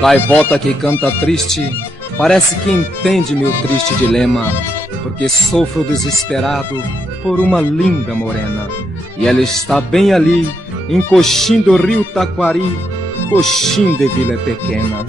Gaivota que canta triste, parece que entende meu triste dilema, porque sofro desesperado por uma linda morena, e ela está bem ali, em Coxim do rio Taquari, Coxim de Vila Pequena.